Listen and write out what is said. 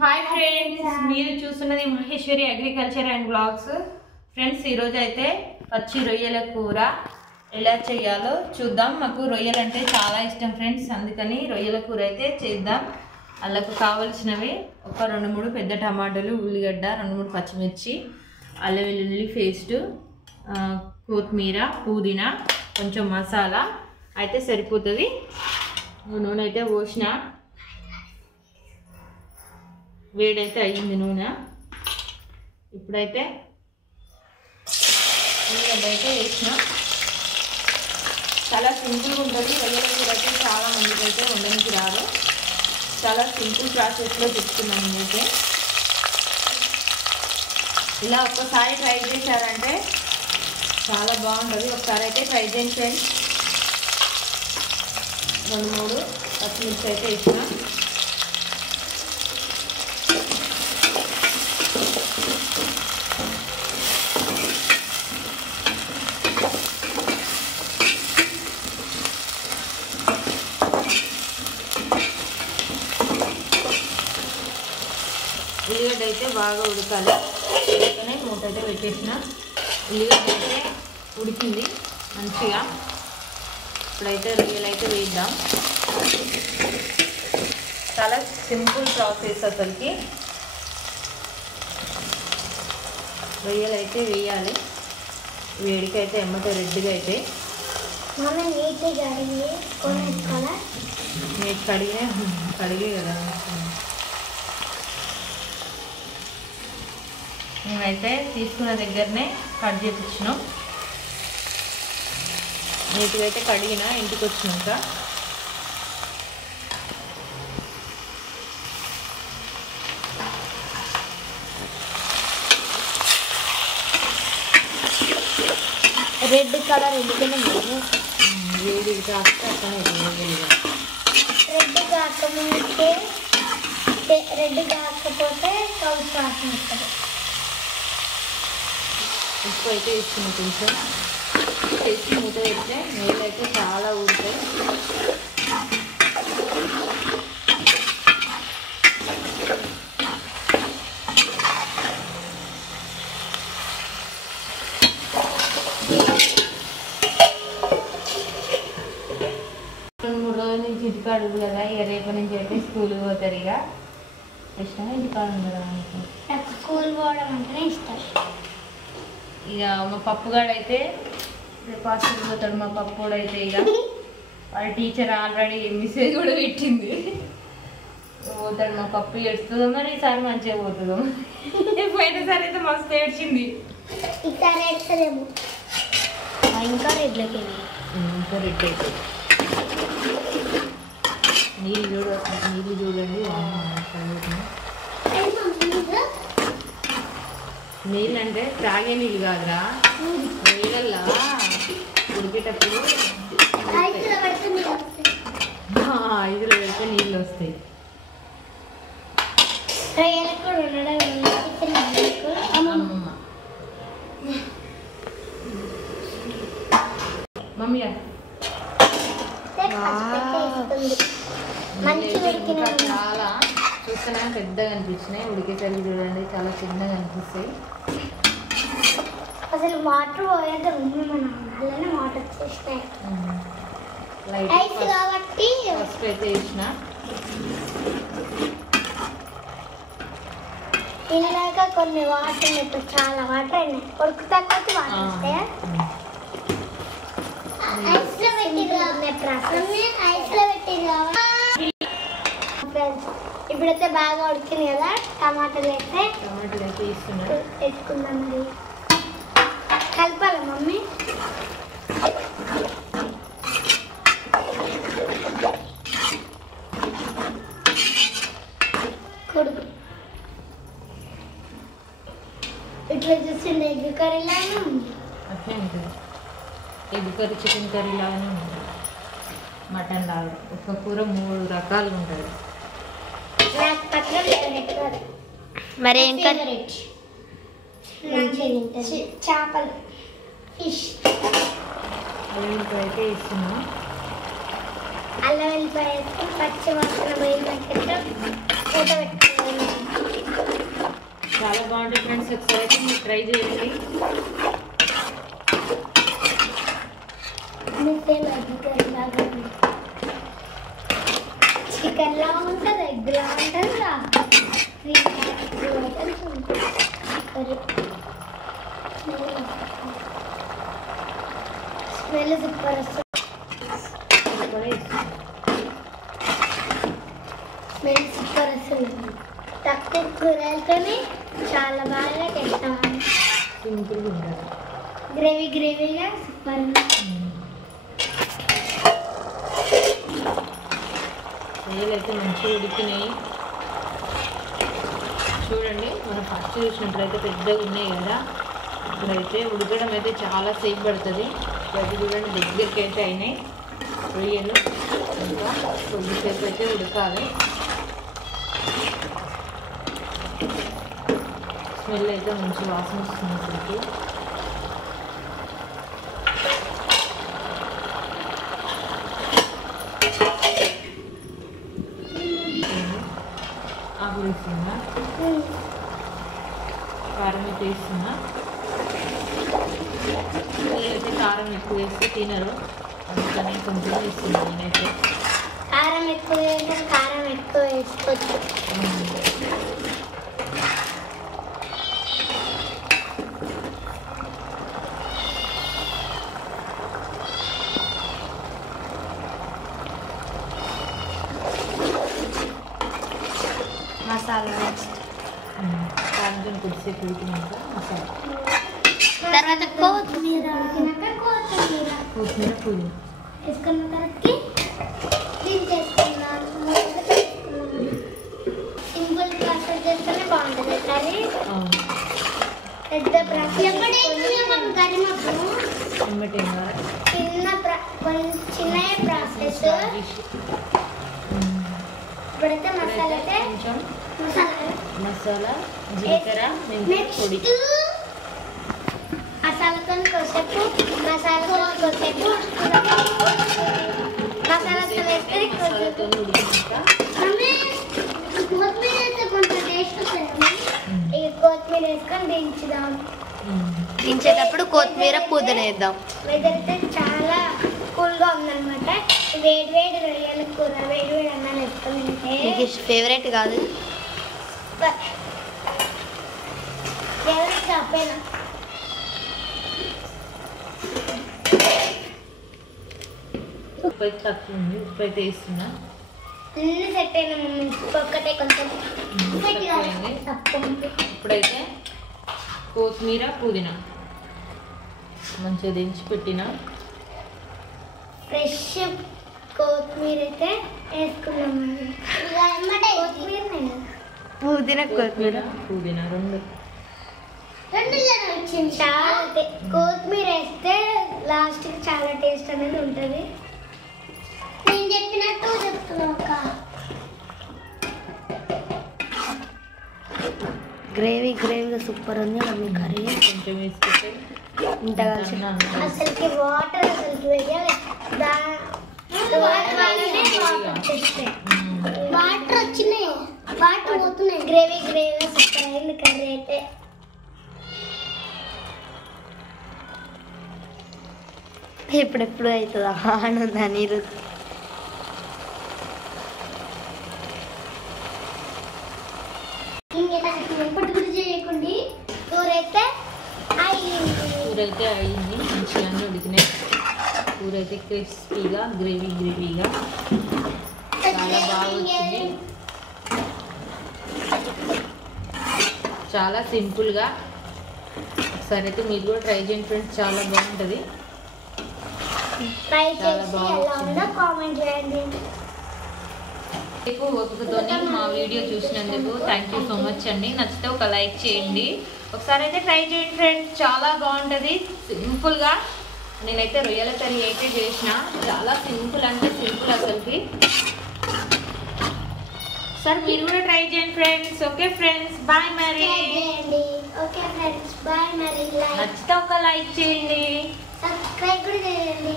Hi friends, మీరు చూస్తున్నది Maheshwari agriculture and blogs. Friends, ఈరోజు అయితే పచ్చి రొయ్యల కూర ఎలా చేయాలో చూద్దాం. మాకు రొయ్యలు అంటే చాలా ఇష్టం ఫ్రెండ్స్, అందుకని రొయ్యల కూర అయితే చేద్దాం. అందుకు కావలసినవి ఒక 2-3 పెద్ద టమాటాలు, ఉల్లిగడ్డ, 2-3 పచ్చిమిర్చి, అల్లం వెల్లుల్లి పేస్టు, కొత్తిమీర, పుదీనా, కొంచెం మసాలా అయితే సరిపోతుంది. నూనె అయితే పోసిన, వేడైతే అయ్యింది నూనె. ఇప్పుడైతే ఉల్లిగడ్డ అయితే వేసిన. చాలా సింపుల్గా ఉంటుంది రొయ్యల కూర అయితే. చాలా మందికి అయితే ఉండడానికి రాదు. చాలా సింపుల్ ప్రాసెస్లో చెప్తున్నాను నేనైతే. ఇలా ఒక్కసారి ట్రై చేశారంటే చాలా బాగుంటుంది. ఒకసారి అయితే ట్రై చేయండి. 2-3 పచ్చిమిర్చి అయితే వేసిన. ఉల్లిగడ్డ అయితే బాగా ఉడకాలి. ఉడకనే మూత అయితే పెట్టేసిన. ఉల్లిగడ్డ అయితే ఉడికింది మంచిగా. ఇప్పుడైతే రొయ్యలు అయితే వేద్దాం. చాలా సింపుల్ ప్రాసెస్ అసలుకి. రొయ్యలు అయితే వేయాలి. వేడికి అయితే ఎమ్మట రెడ్గా అయితే నీట్ కడిగే కదా. మేమైతే తీసుకున్న దగ్గరనే కట్ చేయించినాం. నీట్గా అయితే కడిగిన ఇంటికి వచ్చినాక. రెడ్ కలర్ ఎందుకనే వేడి కాస్తే అట్లనే రెడ్ కాకముందే రెడ్ కాకపోతే కౌసు వాసన వస్తుంది. ఉప్పు అయితే వేసుకున్నాం కొంచెం. వేసి మూత పెడితే నీళ్ళు అయితే చాలా ఊరుతాయి. ఇంటికి అడుగు కదా. ఇక రేపు నుంచి అయితే స్కూల్కి పోతారు. ఇక ఇష్టంగా ఇంటికాడ ఉండదు. నాకు స్కూల్ పోవడం అంటేనే ఇష్టం. ఇక మా పప్పుగాడు అయితే రేపు హాస్టల్కి పోతాడు. మా పప్పుగాడు అయితే ఇక వాళ్ళ టీచర్ ఆల్రెడీ మెసేజ్ కూడా పెట్టింది. పోతాడు మా పప్పు. ఏడుస్తుందో మరి ఈసారి మంచిగా పోతుందో. పోయినసారి అయితే మస్తు ఏడ్చింది. ఈసారి ఏడ్చలేము. ఇంకా రెడ్లకి ఇంకా రెడ్ అయితే నీళ్ళు చూడండి. నీళ్ళు అంటే తాగే నీళ్ళు కాదురా, నీళ్ళల్లా ఉడికేటప్పుడు 5లో పెడితే నీళ్ళు వస్తాయి. మమ్మీ చాలా చూస్తేనే పెద్దగా అనిపించినాయి. ఉడికేసరికి చూడండి చాలా చిన్నగా అనిపిస్తాయి. అసలు వాటర్ పోయేది ఉంది. మనం అలానే వాటర్ వచ్చేసినాయి కాబట్టి ఫస్ట్ అయితే వేసిన. తినలేక కొన్ని వాటర్ ఇప్పుడు చాలా వాటర్ అయినాయి. ఉడుకుతా కొద్ది వాటర్ వస్తాయా? ఐస్లో పెట్టి ఫ్రెండ్స్, ఇప్పుడైతే బాగా ఉడికింది కదా. టమాటాలు అయితే వేసుకుందాం. మరి కలపాలి మమ్మీ. కొడుకు ఇట్లా చూసింది ఎగ్ కర్రీ లాగానే ఉంది. అట్లే ఉంటుంది. ఎగ్ కర్రీ, చికెన్ కర్రీ లాగానే ఉంటుంది. మటన్ లాగా ఒక కూర 3 రకాలు ఉంటుంది. మరి ఇంకా చేపలు, ఫిష్. అల్లం అయితే ఇస్తున్నాం. అల్లం వెల్లిపాయ పచ్చి వాసన పోయిన మూత పెట్టుకోవాలి. చాలా బాగుంటుంది ఫ్రెండ్స్, ఒకసారి అయితే మీరు ట్రై చేయండి. చికెన్ లా ఉంటుంది, ఎగ్ లా ఉంటుంది, స్మెల్ సూపర్ వస్తుంది. స్మెల్ సూపర్ వస్తుంది. తక్కువ కూరలతోనే చాలా బాగా చేస్తాం. సింపుల్గా ఉంటుంది, గ్రేవీగా సూపర్. రొయ్యలు అయితే మంచిగా ఉడికినాయి చూడండి. మనం ఫస్ట్ చూసినట్లయితే పెద్దగా ఉన్నాయి కదా, ఇప్పుడైతే ఉడకడం అయితే చాలా సేపు పడుతుంది. అది చూడండి దగ్గరికి అయితే అయినాయి రొయ్యలు, ఇంకా కొద్దిసేపు అయితే ఉడకాలి. స్మెల్ అయితే మంచి వాసన వస్తుంది అసలుకి. ఆకు వేస్తున్నా, కారం అయితే వేస్తున్నా. పిల్లలైతే కారం ఎక్కువ వేస్తే తినరు, అందుకని కొంచెం వేస్తున్నాను నేనైతే. కారం ఎక్కువ వేస్తే కారం ఎక్కువ వేసుకోవచ్చు. మసాలా నెక్స్ట్ కారం కొద్దిసేపు ఉడికినాక మసాలా, తర్వాత కొత్తిమీర పుదీనా వేసుకున్న తర్వాత క్లీన్ చేసుకున్నాను. సింపుల్ ప్రాసెస్ చేస్తేనే బాగుంటుంది కర్రీ. పెద్ద ప్రాసెస్ చిన్న ప్రాసెస్. ఇప్పుడైతే మసాలా కొంచెం మసాలా జీలకర్ర పొడి మసాలాతో కొద్దిసేపు మసాలాతో వేస్తే మసాలాతో ఉడికినాక కొత్తిమీర అయితే కొంచెం టేస్ట్ వస్తుంది. ఇక కొత్తిమీర వేసుకొని దించుదాం. దించేటప్పుడు కొత్తిమీర పుదీనా వేద్దాం. వెదర్ అయితే చాలా కూల్గా ఉందన్నమాట. వేడి రొయ్యల కూర వేడి అన్నాలు వేసుకొని మీకు ఫేవరెట్ కాదు? ఎవరికి చెప్పేనా ఉప్పు అయితే తక్కువ ఉంది, ఉప్పు అయితే వేస్తున్నా. అన్ని సెట్ అయినా ఒక్కటే కొంచెం తక్కువైంది. తక్కువ ఉంది. ఇప్పుడైతే కొత్తిమీర పుదీనా మంచిగా దించి పెట్టిన ఫ్రెష్ కొత్తిమీర అయితే వేసుకున్నామండి. పుదీనా కొత్తిమీర పుదీనా రెండు కొత్తిమీర వేస్తే లాస్ట్కి చాలా టేస్ట్ అనేది ఉంటుంది. నేను చెప్పినట్టు చెప్తున్నా. గ్రేవీగా సూపర్ ఉంది మమ్మీ కర్రీ. కొంచెం వేసుకుంటే ఇంత కలిసి అసలుకి వాటర్ వేయాలి. వాటర్ వచ్చినాయి, వాటర్ పోతున్నాయి. గ్రేవీగా సూపర్ అయింది కర్రీ అయితే. ఎప్పుడెప్పుడు అవుతుందా ఆనందా నీరు. ఎప్పుడు కూడా చేయకండి. కూర అయితే అయింది మంచిగా ఉడికినాయి. కూర అయితే క్రిస్పీగా గ్రేవీగా చాలా బాగా వచ్చింది. చాలా సింపుల్గా ఒకసారి అయితే మీరు కూడా ట్రై చేయండి ఫ్రెండ్స్, చాలా బాగుంటుంది. ట్రై చేసి ఎలా ఉందో కామెంట్ చేయండి. మీకు ఓపికతోని మా వీడియో చూసినందుకు థ్యాంక్ యూ సో మచ్ అండి. నచ్చితే ఒక లైక్ చేయండి, ఒకసారి అయితే ట్రై చేయండి ఫ్రెండ్స్, చాలా బాగుంటుంది సింపుల్గా. నేనైతే రొయ్యల కర్రీ అయితే చేసిన, చాలా సింపుల్ అంటే సింపుల్ అసలుకి. ఒకసారి మీరు కూడా ట్రై చేయండి ఫ్రెండ్స్. ఓకే ఫ్రెండ్స్, బాయ్ మరి. ఓకే ఫ్రెండ్స్, బాయ్ మరి. నచ్చితే ఒక లైక్ చేయండి, సబ్స్క్రైబ్ కూడా చేయండి.